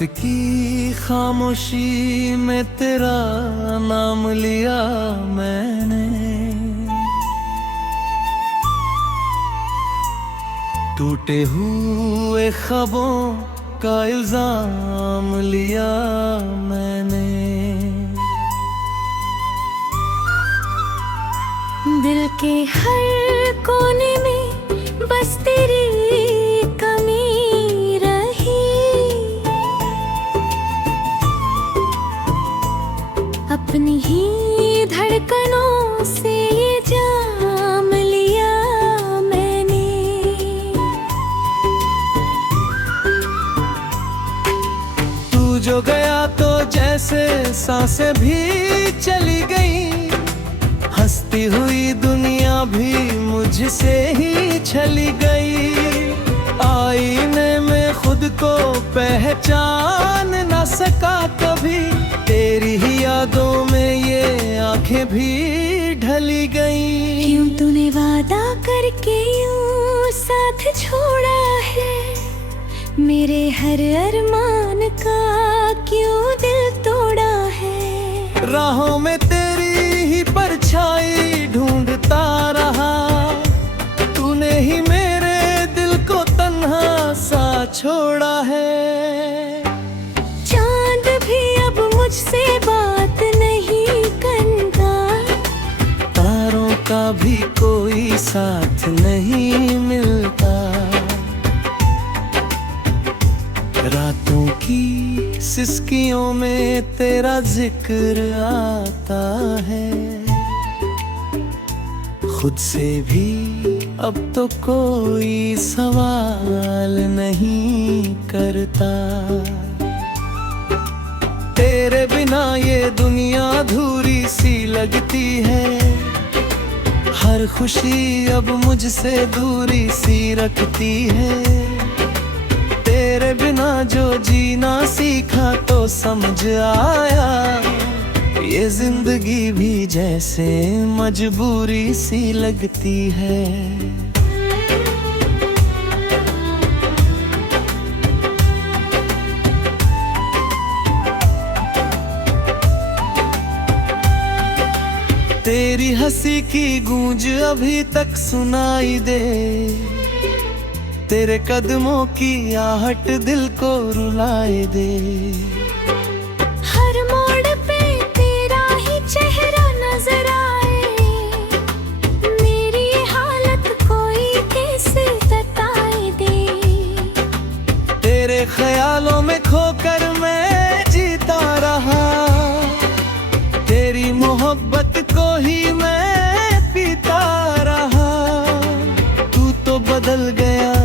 रात की खामोशी में तेरा नाम लिया मैंने, टूटे हुए ख्वाबों का इल्जाम लिया मैंने। दिल के हर कोने में बस तेरी कमी रही, अपनी ही धड़कनों से ये जाम लिया मैंने। तू जो गया तो जैसे सांसें भी चली गई, हंसती हुई दुनिया भी मुझसे ही छली गई। आईने में खुद को पहचान न सका कभी, तेरी ही यादों में ये आंखें भी ढली गई। क्यों तूने वादा करके यूं साथ छोड़ा है, मेरे हर अरमान का क्यों दिल तोड़ा है। राहों में तेरी ही परछाई ढूंढता रहा, तूने ही मेरे दिल को तन्हा सा छोड़ा है। चांद भी अब मुझसे बात नहीं करता, तारों का भी कोई साथ नहीं मिलता। रातों की सिसकियों में तेरा जिक्र आता है, खुद से भी अब तो कोई सवाल नहीं करता। तेरे बिना ये दुनिया अधूरी सी लगती है, हर खुशी अब मुझसे दूरी सी रखती है। तेरे बिना जो जीना सीखा तो समझ आया, ये जिंदगी भी जैसे मजबूरी सी लगती है। तेरी हंसी की गूंज अभी तक सुनाई दे, तेरे कदमों की आहट दिल को रुलाए दे। हर मोड़ पे तेरा ही चेहरा नजर आए, मेरी हालत कोई कैसे बताए दे। तेरे ख्यालों में खोकर मैं जीता रहा, तेरी मोहब्बत को ही मैं पीता रहा। तू तो बदल गया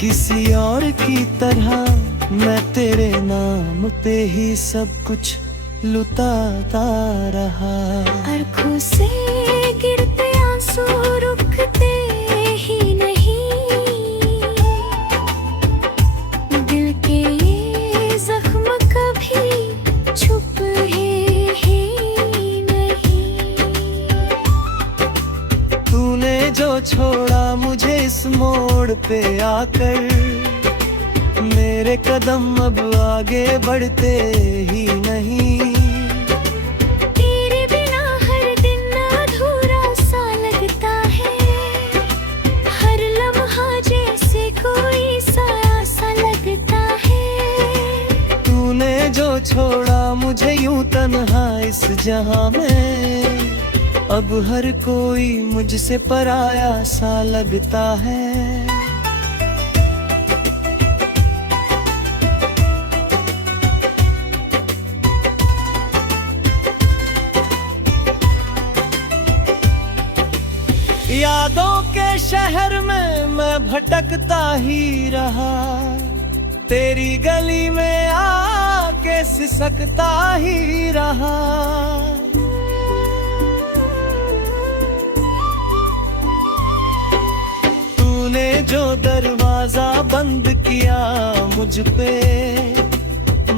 किसी और की तरह, मैं तेरे नाम पे ही सब कुछ लुटाता रहा। आँखों से गिरते आंसू रुकते ही नहीं, दिल के ये जख्म कभी छुपे ही नहीं। तूने जो छोड़ा मुझे इस मोड़ पे आकर, मेरे कदम अब आगे बढ़ते ही नहीं। तेरे बिना हर दिन अधूरा सा लगता है, हर लम्हा जैसे कोई साया सा लगता है। तूने जो छोड़ा मुझे यूं तन्हा इस जहां में, अब हर कोई मुझसे पराया सा लगता है। यादों के शहर में मैं भटकता ही रहा, तेरी गली में आके सिसकता ही रहा। तूने जो दरवाजा बंद किया मुझ पे,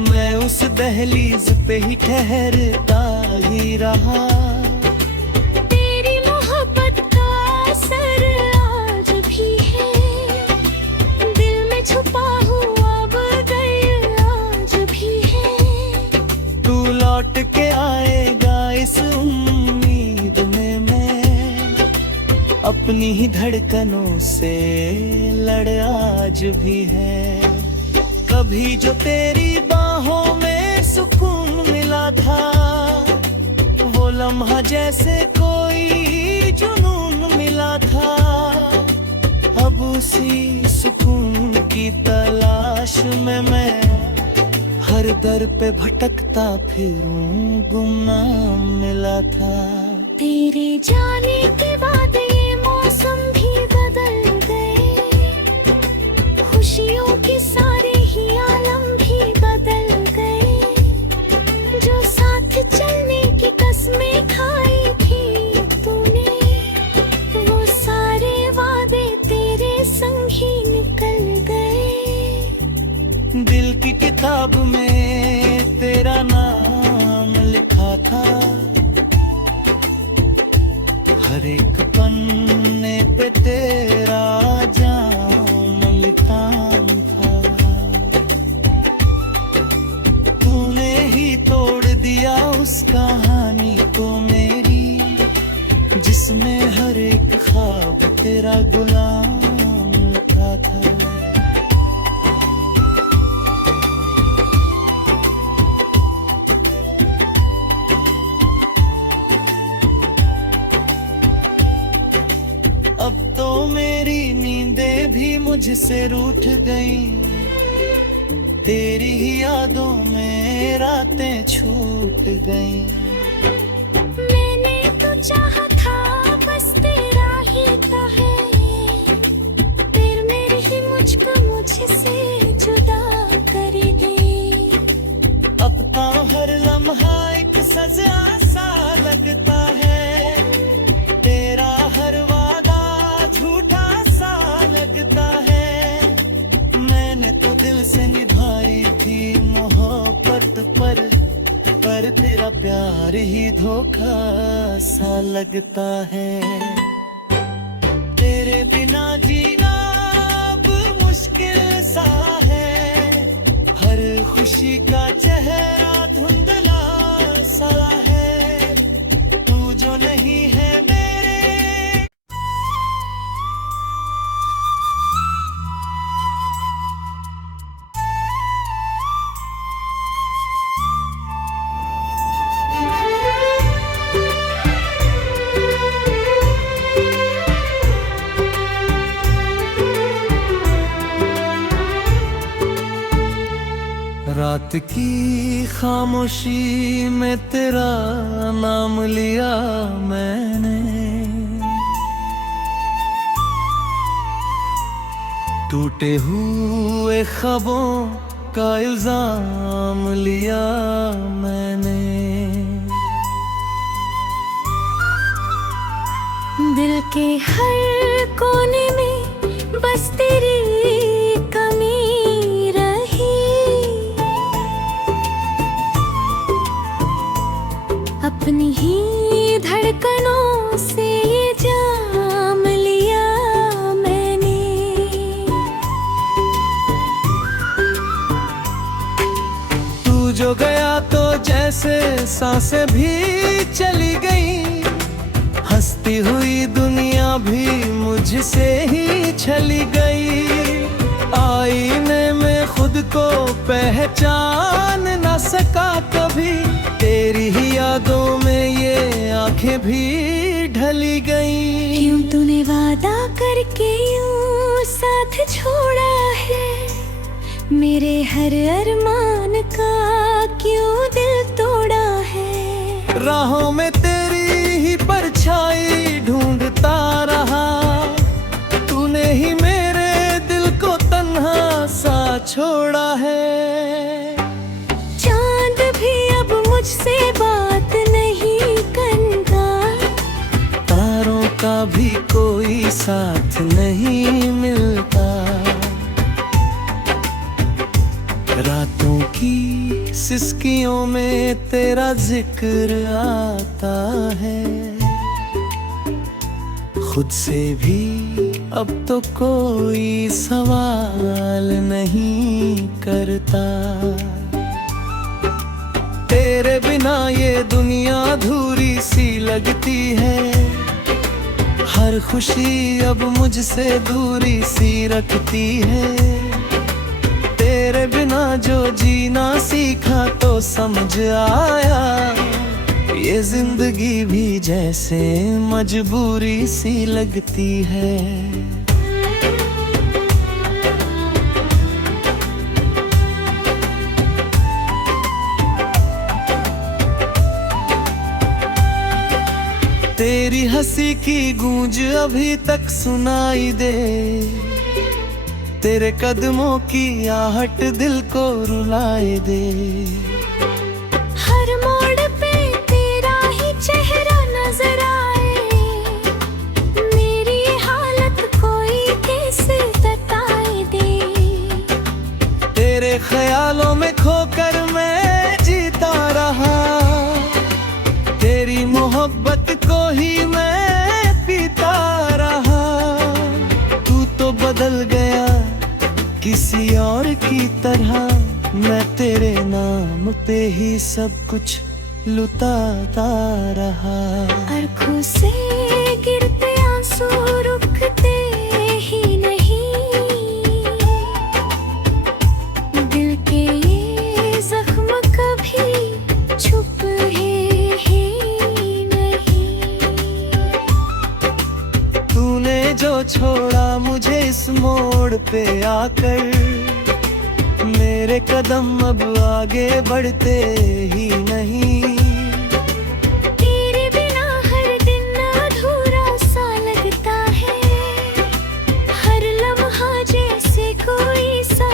मैं उस दहलीज पे ही ठहरता ही रहा। तेरी मोहब्बत का असर आज भी है, दिल में छुपा हुआ बदल आज अपनी ही धड़कनों से लड़ आज भी है। कभी जो तेरी बाहों में सुकून मिला था, वो लम्हा जैसे कोई जुनून मिला था। अब उसी सुकून की तलाश में मैं हर दर पे भटकता फिरूं, गुमनाम मिला था। तेरे जाने के बाद ये मौसम भी बदल गए, खुशियों के सारे ही आलम भी बदल गए। जो साथ चलने की कसमें खाई थी तूने, वो सारे वादे तेरे संग ही निकल गए। दिल की किताब में तेरा नाम लिखा था, हर एक पन्ने पे तेरा जाम लिखाम था। तूने ही तोड़ दिया उस कहानी को मेरी, जिसमें हर एक ख्वाब तेरा गुलाम लिखा था। अब तो मेरी नींदें भी मुझसे रूठ गईं, तेरी ही यादों में रातें छूट गईं। मैंने तो चाहा था बस तेरा ही कहे, फिर मेरी ही मुझको मुझसे जुदा कर दी। अब तो हर लम्हा एक सजा सा लगता है, तेरा हर वादा झूठा सा लगता है। मैंने तो दिल से निभाई थी मोहब्बत पर तेरा प्यार ही धोखा सा लगता है। तेरे बिना जीना अब मुश्किल सा है, हर खुशी का चेहरा धुंधला सा है। तू जो नहीं है रात की खामोशी में तेरा नाम लिया मैंने, टूटे हुए ख्वाबों का इल्जाम लिया मैंने। दिल के हर कोने में बस तेरी कमी रही, अपनी ही धड़कनों से ये जाम लिया मैंने। तू जो गया तो जैसे सांसें भी चली गई, हंसती हुई दुनिया भी मुझसे ही छली गई। आईने में खुद को पहचान न सका कभी, तेरी ही यादों में ये आंखें भी ढली गई। क्यों तूने वादा करके यूं साथ छोड़ा है, मेरे हर अरमान का क्यों दिल तोड़ा है। राहों में तेरी ही परछाई ढूंढता रहा, तूने ही मेरे दिल को तन्हा सा छोड़ा है। चांद भी अब मुझसे बात नहीं करता, तारों का भी कोई साथ नहीं मिलता। रातों की सिसकियों में तेरा जिक्र आता है, खुद से भी अब तो कोई सवाल नहीं करता। तेरे बिना ये दुनिया अधूरी सी लगती है, हर हर खुशी अब मुझसे दूरी सी रखती है। तेरे बिना जो जीना सीखा तो समझ आया, ये जिंदगी भी जैसे मजबूरी सी लगती है। तेरी हंसी की गूंज अभी तक सुनाई दे, तेरे कदमों की आहट दिल को रुलाए दे। हर मोड़ पे तेरा ही चेहरा नजर आए, मेरी हालत कोई कैसे बताए दे। तेरे ख्यालों में खोकर मैं जीता रहा, तेरी मोहब्बत को ही मैं पीता रहा। तू तो बदल गया किसी और की तरह, मैं तेरे नाम पे ही सब कुछ लुटाता रहा। आँखों से गिरते आंसू रुकते ही नहीं, दिल के ये जख्म कभी छुपे ही नहीं। तूने जो छोड़ा मुझे इस मोड़ पे आकर, मेरे कदम अब आगे बढ़ते ही नहीं। तेरे बिना हर दिन अधूरा सा लगता है, हर लम्हा जैसे कोई सा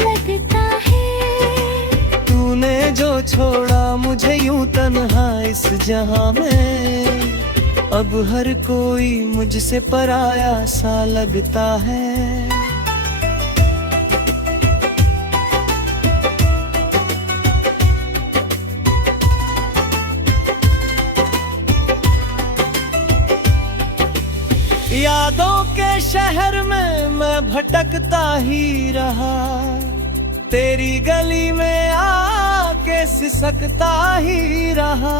लगता है। तूने जो छोड़ा मुझे यूं तन्हा इस जहां में, अब हर कोई मुझसे पराया सा लगता है। यादों के शहर में मैं भटकता ही रहा, तेरी गली में आके सिसकता ही रहा।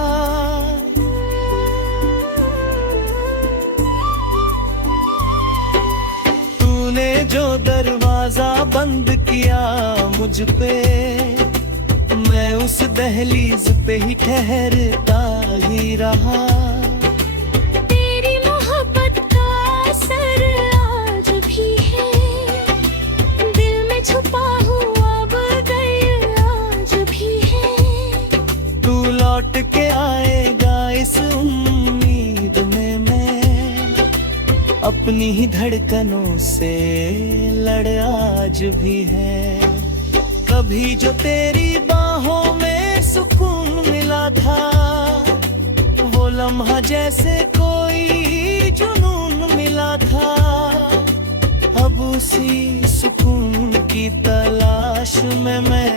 तूने जो दरवाजा बंद किया मुझ पे, मैं उस दहलीज पे ही ठहरता ही रहा। तेरी मोहब्बत का असर आज भी है, दिल में छुपा हुआ बदल आज भी है। तू लौट के आएगा इस उम्मीद में, मैं अपनी ही धड़कनों से लड़ आज भी है। कभी जो तेरी बाहों में सुकून मिला था, वो लम्हा जैसे कोई जुनून मिला था। अब उसी सुकून की तलाश में मैं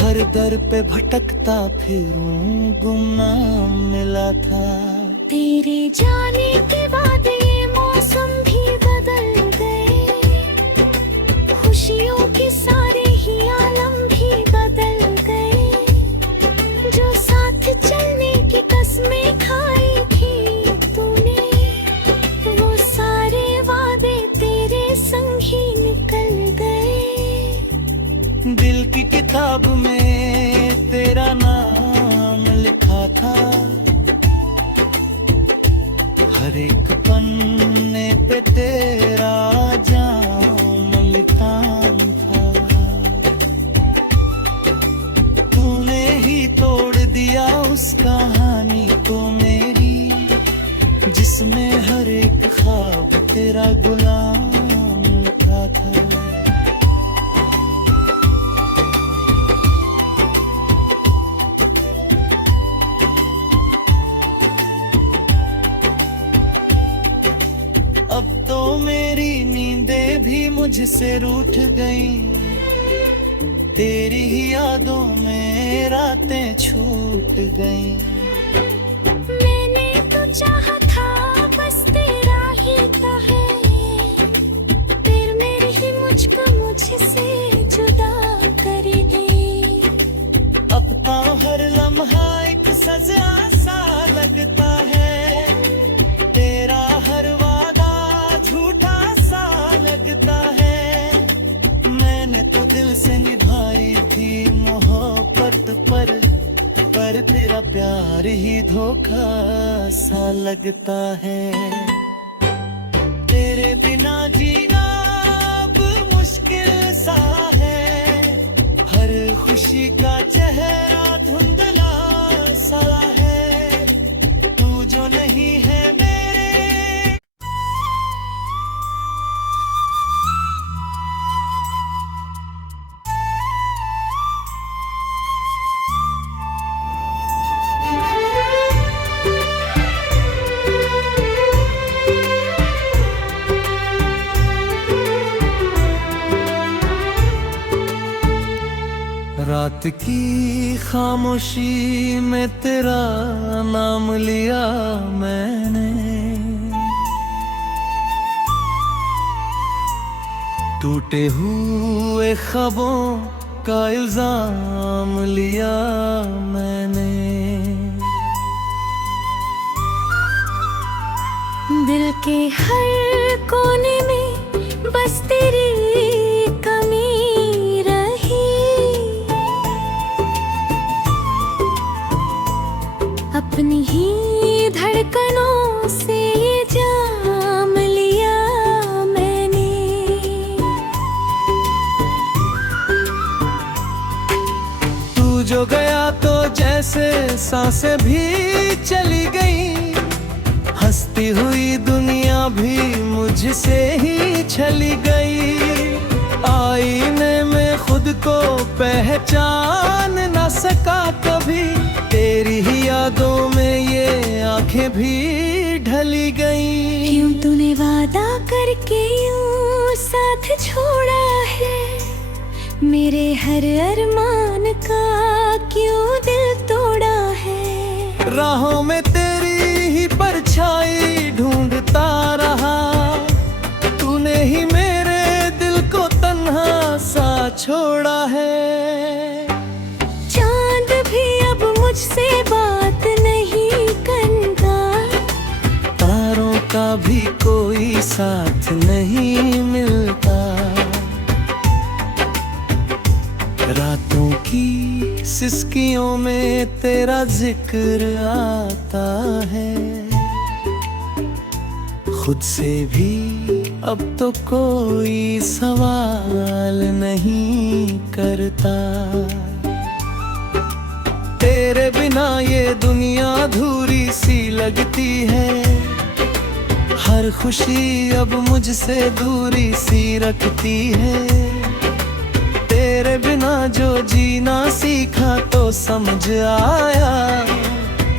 हर दर पे भटकता फिरूं, गुमनाम मिला था। तेरे जाने के बाद ये मौसम भी बदल गए, खुशियों के सारे ही आलम भी बदल गए। जो साथ चलने की कसमें खाई थी तूने, वो सारे वादे तेरे संग ही निकल गए। दिल की किताब में तेरा नाम लिखा था, हर एक पन्ने पे तेरा जाम लिखाम था। तूने ही तोड़ दिया उस कहानी को मेरी, जिसमें हर एक ख्वाब तेरा गुलाम लिखा था। अब तो मेरी नींदें भी मुझसे रूठ गईं, तेरी ही यादों में रातें छूट गईं। मैंने तो चाहा था बस तेरा ही कहे, फिर मेरी ही मुझको मुझसे जुदा कर दे। अब तो हर लम्हा एक सजा सा लगता है, तेरा हर थी मोहब्बत पर तेरा प्यार ही धोखा सा लगता है। तेरे बिना जीना अब मुश्किल सा है, हर खुशी का चेहरा धुंधला सा है, तू जो नहीं है मेरे। रात की खामोशी में तेरा नाम लिया मैंने, टूटे हुए ख्वाबों का इल्जाम लिया मैंने। दिल के हर कोने में बस तेरी कमी रही, अपनी ही धड़कनों से ये जाम लिया मैंने। तू जो गया तो जैसे सांसें भी चली गई, हंसती हुई दुनिया भी मुझसे ही छली गई। आईने में खुद को पहचान न सका कभी, तेरी ही यादों में ये आंखें भी ढली गई। क्यों तूने वादा करके यूं साथ छोड़ा है, मेरे हर अरमान का क्यों दिल तोड़ा है। राहों में तेरी ही परछाई ढूंढता रहा, तूने ही मेरे दिल को तन्हा सा छोड़ा है। चांद भी अब मुझसे बात नहीं करता, तारों का भी कोई साथ नहीं मिलता, रातों की सिसकियों में तेरा जिक्र आता है। खुद से भी अब तो कोई सवाल नहीं करता, तेरे बिना ये दुनिया अधूरी सी लगती है, हर खुशी अब मुझसे दूरी सी रखती है। तेरे बिना जो जीना सीखा तो समझ आया,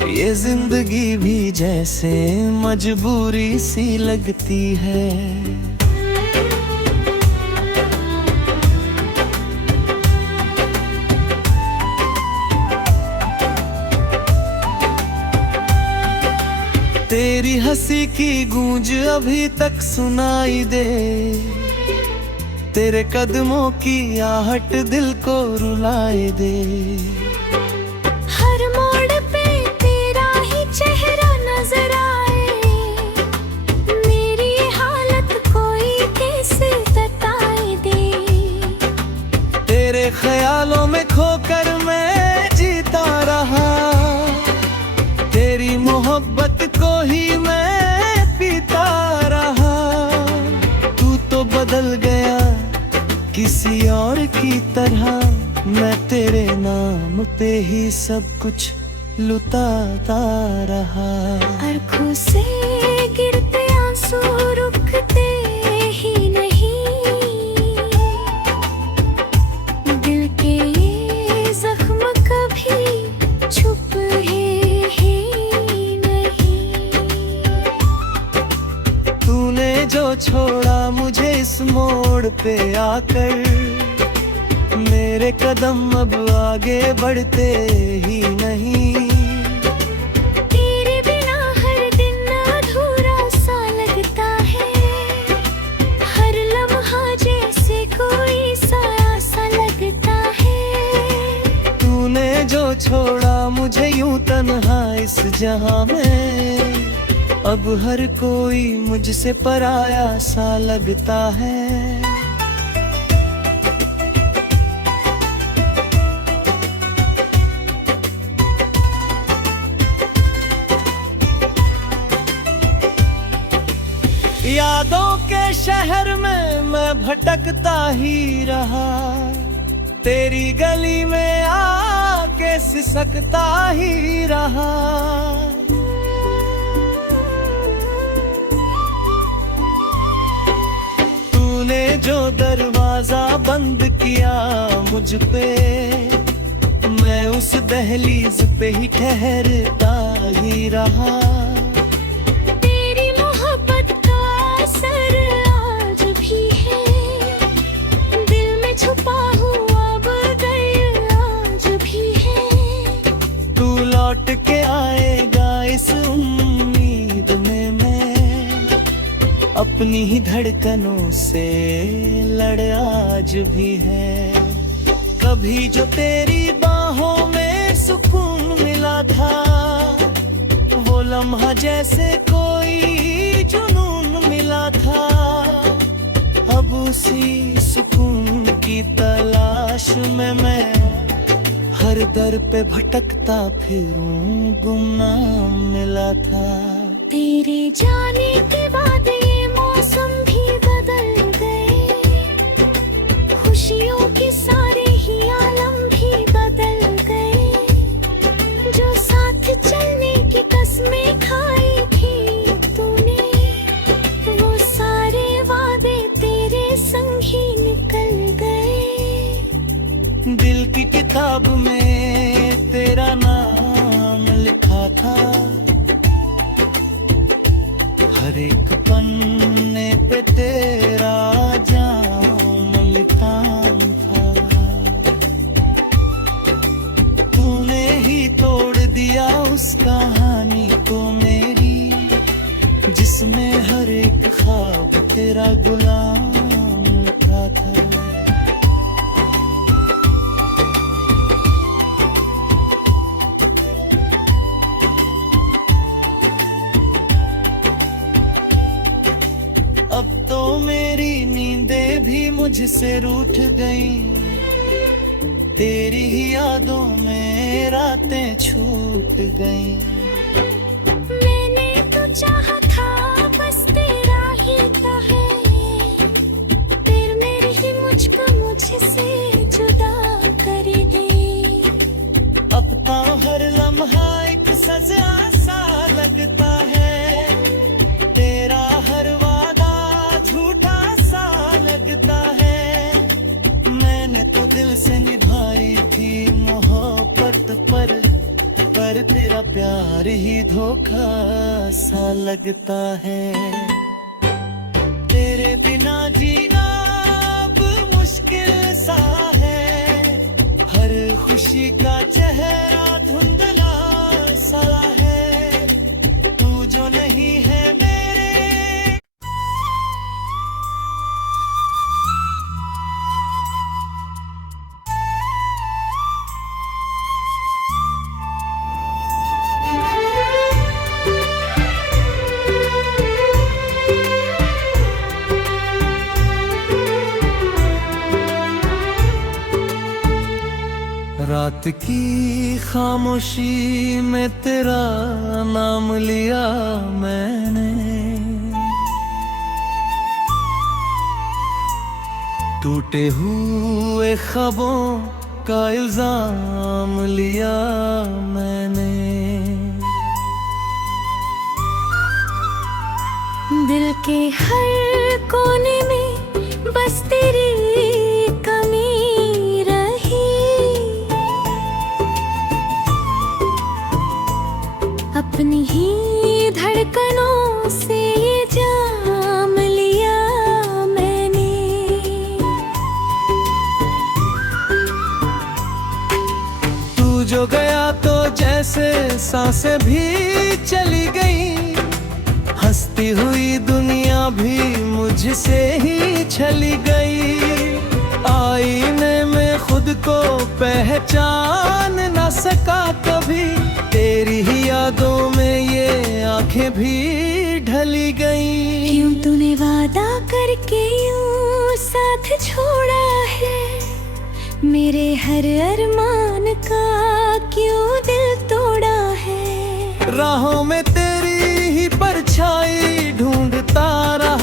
ये जिंदगी भी जैसे मजबूरी सी लगती है। तेरी हंसी की गूंज अभी तक सुनाई दे, तेरे कदमों की आहट दिल को रुलाए दे। हर मोड़ पे तेरा ही चेहरा नजर आए, मेरी हालत कोई कैसे बताए दे। तेरे ख्यालों में खोकर मैं जीता रहा, तेरी मोहब्बत को ही मैं पीता रहा। तू तो बदल गया किसी और की तरह, मैं तेरे नाम पे ही सब कुछ लुटाता रहा। आँखों से गिरते आंसू रुकते ही नहीं, दिल के ये जख्म कभी छुपे ही नहीं। तूने जो छोड़ा मुझे इस मोड़ पे आकर, मेरे कदम अब आगे बढ़ते ही नहीं। तेरे बिना हर दिन अधूरा सा लगता है, हर लम्हा जैसे कोई साया सा लगता है। तूने जो छोड़ा मुझे यूं तन्हा इस जहां में, अब हर कोई मुझसे पराया सा लगता है। यादों के शहर में मैं भटकता ही रहा, तेरी गली में आके सिसकता ही रहा। तूने जो दरवाजा बंद किया मुझ पे, मैं उस दहलीज पे ही ठहरता ही रहा। तेरी मोहब्बत का असर आज भी है, दिल में छुपा हुआ बदल आज भी है। तू लौट के आएगा इस उम्मीद में, मैं अपनी ही धड़कनों से लड़ आज भी है। कभी जो तेरी बाहों में सुकून मिला था, वो लम्हा जैसे कोई जुनून मिला था। अब उसी सुकून की तलाश में मैं हर दर पे भटकता फिरूं, गुमनाम मिला था। तेरे जाने के बाद ये मौसम भी बदल गए, खुशियों के सारे ही आलम भी बदल गए। जो साथ चलने की कसमें खाई थी तूने, वो सारे वादे तेरे संग ही निकल गए। दिल की किताब में तेरा नाम लिखा था, हर एक पन्ने पे तेरा जाम लिखा था। तूने ही तोड़ दिया उस कहानी को मेरी, जिसमें हर एक ख्वाब तेरा गुलाम लिखा था। अब तो मेरी नींदें भी मुझसे रूठ गई, तेरी ही यादों में रातें छूट गई। मैंने तो चाहा था बस तेरा ही कहे, फिर मेरी ही मुझको मुझसे जुदा कर दी। अब तो हर लम्हा एक सजा सा लगता है, तेरा हर वादा झूठा सा लगता है। मैंने तो दिल से निभाई थी मोहब्बत पर तेरा प्यार ही धोखा सा लगता है। तेरे बिना जीना अब मुश्किल सा है, हर खुशी का चेहरा धुंधला सा है। तू जो नहीं है रात की खामोशी में तेरा नाम लिया मैंने, टूटे हुए ख्वाबों का इल्जाम लिया मैंने। दिल के हर कोने में बस तेरी कमी रही, अपनी ही धड़कनों से ये जाम लिया मैंने। तू जो गया तो जैसे सांसें भी चली गई, हंसती हुई दुनिया भी मुझसे ही छली गई। आईने में खुद को पहचान न सका कभी, तेरी ही यादों में ये आंखें भी ढली गई। क्यों तूने वादा करके यूं साथ छोड़ा है, मेरे हर अरमान का क्यों दिल तोड़ा है। राहों में तेरी ही परछाई ढूंढता रहा,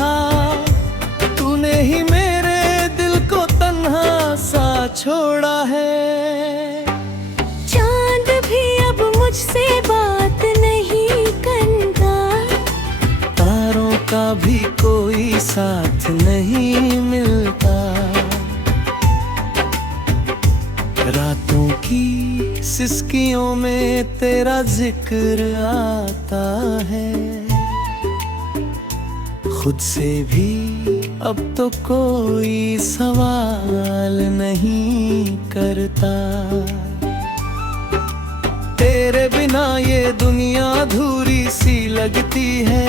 कोई साथ नहीं मिलता। रातों की सिसकियों में तेरा जिक्र आता है। खुद से भी अब तो कोई सवाल नहीं करता। तेरे बिना ये दुनिया अधूरी सी लगती है।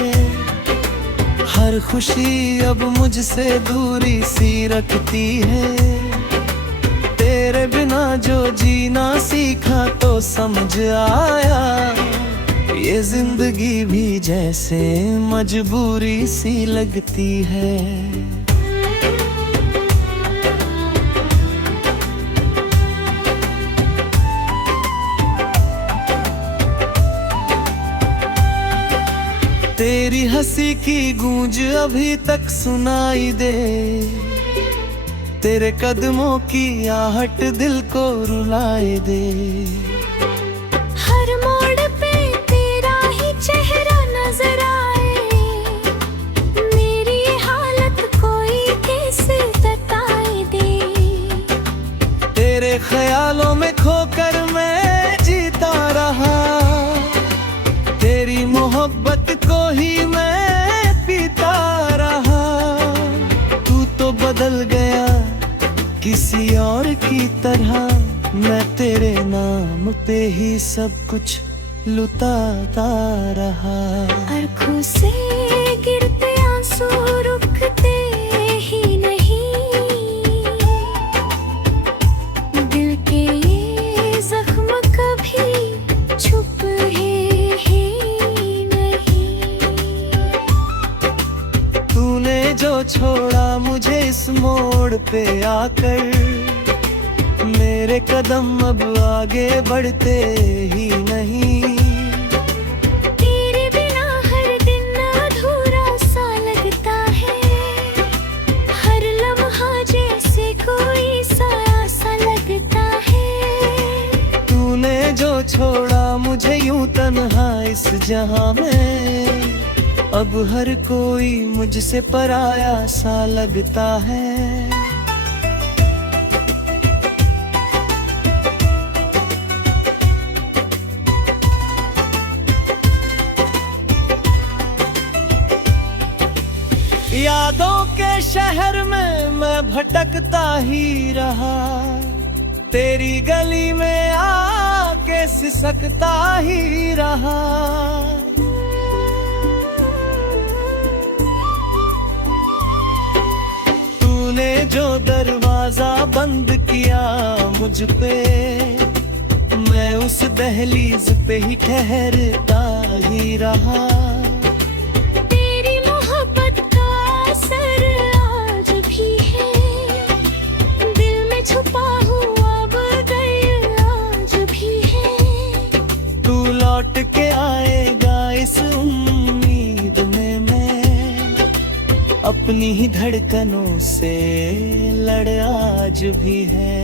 हर खुशी अब मुझसे दूरी सी रखती है। तेरे बिना जो जीना सीखा तो समझ आया, ये जिंदगी भी जैसे मजबूरी सी लगती है। तेरी हंसी की गूंज अभी तक सुनाई दे। तेरे कदमों की आहट दिल को रुलाए दे। हर मोड़ पे तेरा ही चेहरा नजर आए। मेरी ये हालत कोई कैसे बताए दे। तेरे ख्यालों में खोकर मैं जीता रहा। तेरी मोहब्बत को ही मैं पीता रहा। तू तो बदल गया किसी और की तरह। मैं तेरे नाम पे ही सब कुछ लुटाता रहा। आँखों से गिरते आंसू रुकते ही नहीं। दिल के ये जख्म कभी छुपे ही नहीं। तूने जो छोड़ा मुझे इस मोड़ पे आकर, मेरे कदम अब आगे बढ़ते ही नहीं। तेरे बिना हर दिन अधूरा सा लगता है। हर लम्हा जैसे कोई साया सा लगता है। तूने जो छोड़ा मुझे यूं तन्हा इस जहां में, अब हर कोई मुझसे पराया सा लगता है। यादों के शहर में मैं भटकता ही रहा। तेरी गली में आके सिसकता ही रहा। तूने जो दरवाजा बंद किया मुझ पे, मैं उस दहलीज पे ही ठहरता ही रहा। तेरी मोहब्बत का असर आज भी है। दिल में छुपा हुआ बदल आज भी है। तू लौट के आएगा इस उम्मीद में मैं अपनी ही धड़कनों से लड़ आज भी है।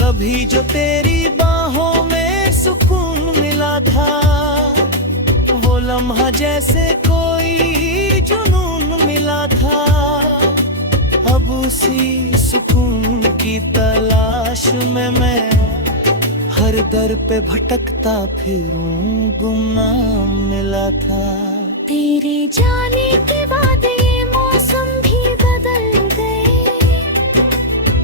कभी जो तेरी बाहों में सुकून मिला था, वो लम्हा जैसे कोई जुनून मिला था। अब उसी सुकून की तलाश में मैं हर दर पे भटकता फिरूं, गुमनाम मिला था। तेरे जाने के बाद ये मौसम भी बदल गए।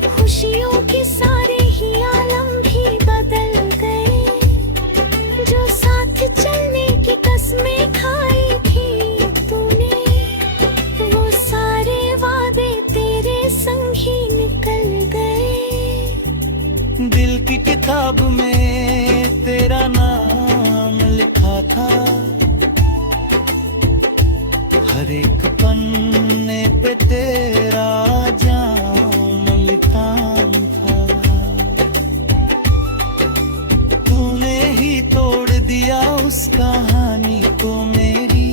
खुशियों के सारे ही आलम भी बदल गए। जो साथ चलने की कसमें खाई थी तूने, वो सारे वादे तेरे संग ही निकल गए। दिल की किताब में तेरा नाम लिखा था। हर एक पन्ने पे तेरा जाम लिखा था। तूने ही तोड़ दिया उस कहानी को मेरी,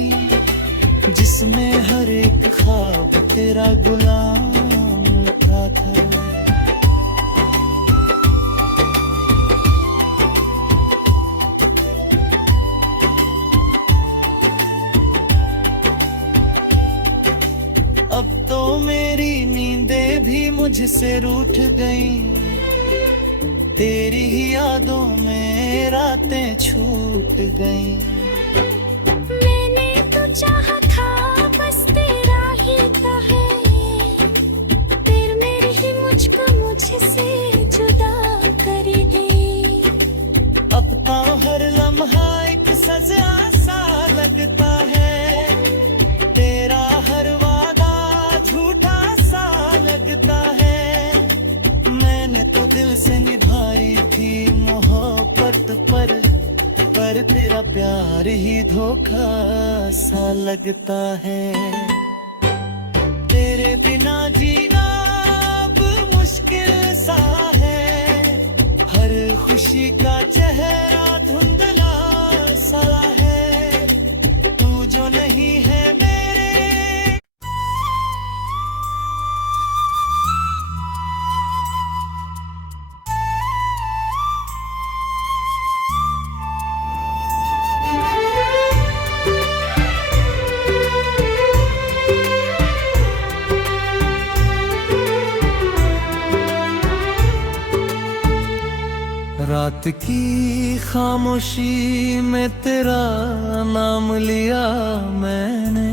जिसमें हर एक ख्वाब तेरा गुलाम लिखा था। भी मुझसे रूठ गई, तेरी ही यादों में रातें छूट गई। मैंने तो चाहा था बस तेरा ही कहे, फिर मेरी ही मुझको मुझसे जुदा कर दी। अब तो हर लम्हा एक सजा सा लगता है, तेरा हर वादा झूठा सा लगता है। मैंने तो दिल से निभाई थी मोहब्बत पर तेरा प्यार ही धोखा सा लगता है। तेरे बिना जीना अब मुश्किल सा है, हर खुशी का चेहरा धुंधला सा है। तू जो नहीं है रात की खामोशी में तेरा नाम लिया मैंने,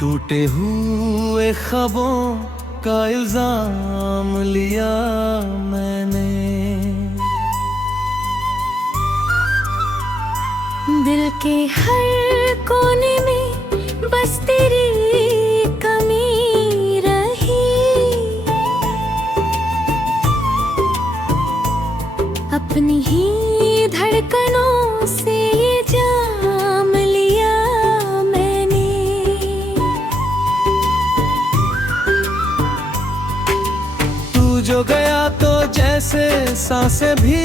टूटे हुए ख्वाबों का इल्जाम लिया मैंने। दिल के हर कोने में बस तेरी कमी रही, अपनी ही धड़कनों से ये जाम लिया मैंने। तू जो गया तो जैसे सांसें भी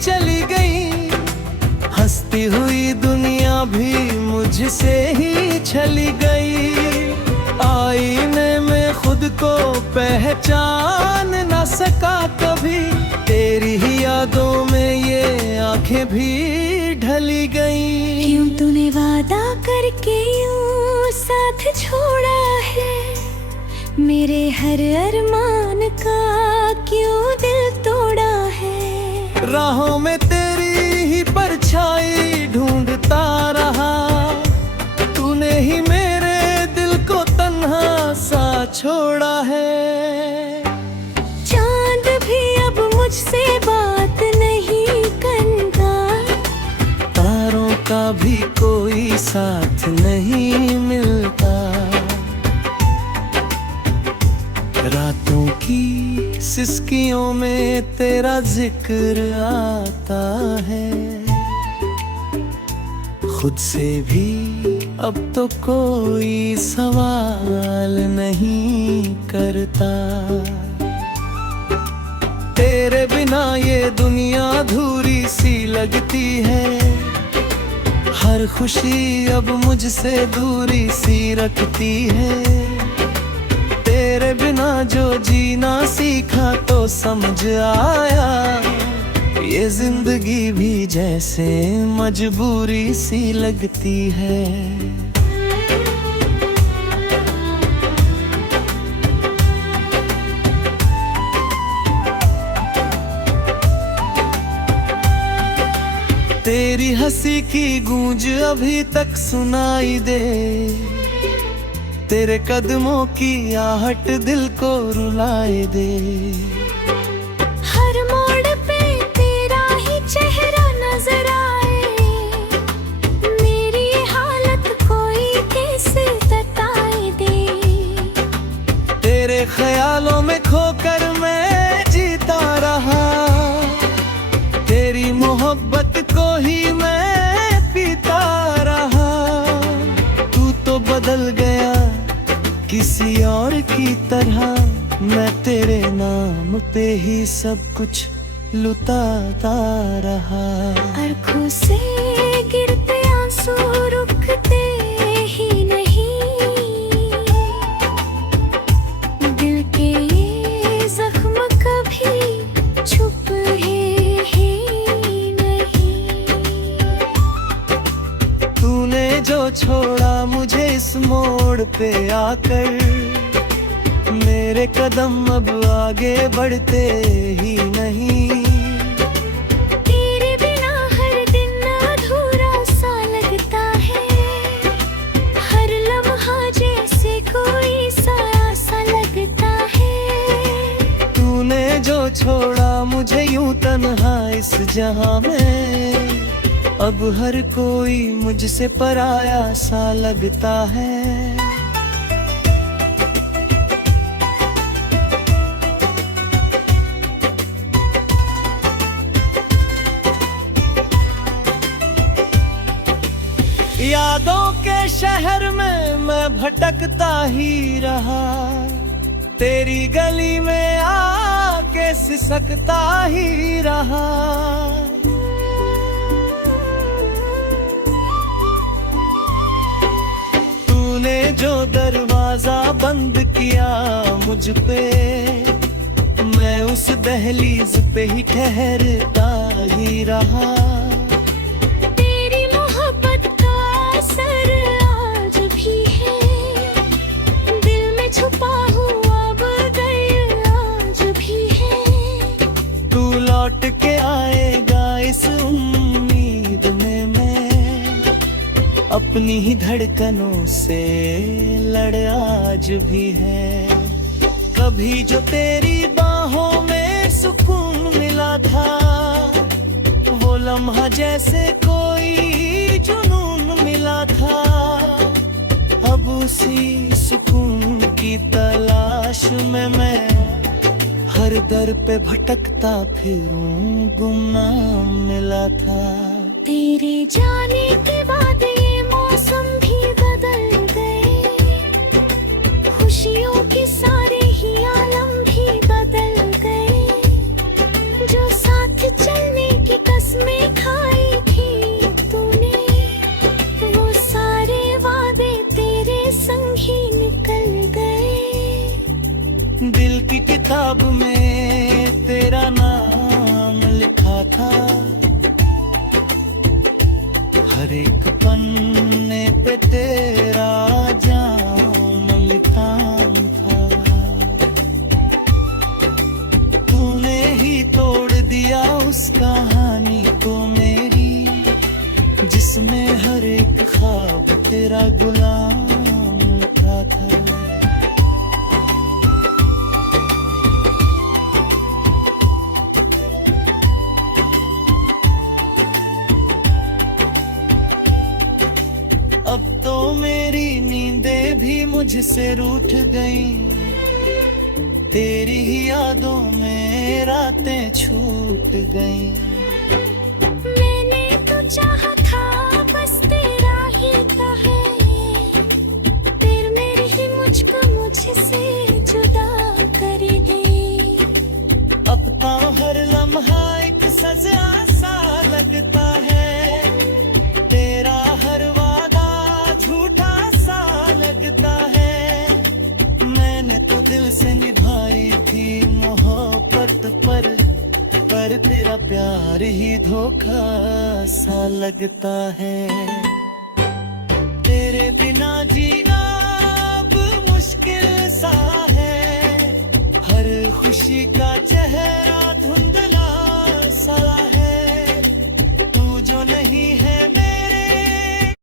चली गई, हंसती हुई दुनिया भी मुझसे ही छली गई। आईने में खुद को पहचान न सका कभी, तेरी ही यादों में ये आंखें भी ढली गई। क्यों तूने वादा करके यूं साथ छोड़ा है, मेरे हर अरमान का क्यों दिल तोड़ा है। राहों में तेरी ही परछाई ढूंढता रहा, तूने ही मेरे दिल को तन्हा सा छोड़ा है। चांद भी अब मुझसे बात नहीं करता, तारों का भी कोई साथ नहीं मिलता। रातों की सिसकियों में तेरा जिक्र आता है, खुद से भी अब तो कोई सवाल नहीं करता। तेरे बिना ये दुनिया अधूरी सी लगती है, हर खुशी अब मुझसे दूरी सी रखती है। तेरे बिना जो जीना सीखा तो समझ आया, ये जिंदगी भी जैसे मजबूरी सी लगती है। तेरी हंसी की गूंज अभी तक सुनाई दे, तेरे कदमों की आहट दिल को रुलाए दे। हर मोड़ पे तेरा ही चेहरा नजर आए, मेरी ये हालत कोई कैसे बताए दे। तेरे ख्यालों में खोकर मैं जीता रहा, तेरी मोहब्बत को ही मैं पीता रहा। तू तो बदल गया किसी और की तरह, मैं तेरे नाम पे ही सब कुछ लुटाता रहा। आँखों से गिरते आंसू रुकते ही नहीं, दिल के ये जख्म कभी छुपे ही नहीं। तूने जो छोड़ा मुझे इस मोड़ पे आकर मेरे कदम अब आगे बढ़ते ही नहीं। तेरे बिना हर दिन अधूरा सा लगता है, हर लम्हा जैसे कोई सा लगता है। तूने जो छोड़ा मुझे यूं तन्हा इस जहां में, अब हर कोई मुझसे पराया सा लगता है। यादों के शहर में मैं भटकता ही रहा, तेरी गली में आके सिसकता ही रहा। तूने जो दरवाजा बंद किया मुझ पे, मैं उस दहलीज पे ही ठहरता ही रहा। तेरी मोहब्बत का असर आज भी है, दिल में छुपा हुआ बदल आज भी है। तू लौट के आएगा इस उम्मीद में, मैं अपनी ही धड़कनों से लड़ आज भी है। कभी जो तेरी बाहों में सुकून मिला था, वो लम्हा जैसे कोई जुनून मिला था। अब उसी सुकून की तलाश में मैं हर दर पे भटकता फिरूं, गुमनाम मिला था। तेरे जाने के बाद ये मौसम भी बदल गए, खुशियों के सारे ही आलम भी बदल गए। जो साथ चलने की कसमें खाई थी तूने, वो सारे वादे तेरे संग ही निकल गए। दिल की किताब में तेरा नाम लिखा था, हर एक पन्ने पे तेरा जाम लिखा था। तूने ही तोड़ दिया उस कहानी को मेरी, जिसमें हर एक ख्वाब तेरा गुलाम लिखा था। अब तो मेरी नींदें भी मुझसे रूठ गईं, तेरी ही यादों में रातें छूट गईं। मैंने तो चाहा था बस तेरा ही कहे, फिर मेरी ही मुझको मुझसे जुदा कर दे। अब तो हर लम्हा एक सजा सा लगता है, तेरा हर वादा झूठा सा लगता है। मैंने तो दिल से निभाई थी मोहब्बत पर तेरा प्यार ही धोखा सा लगता है।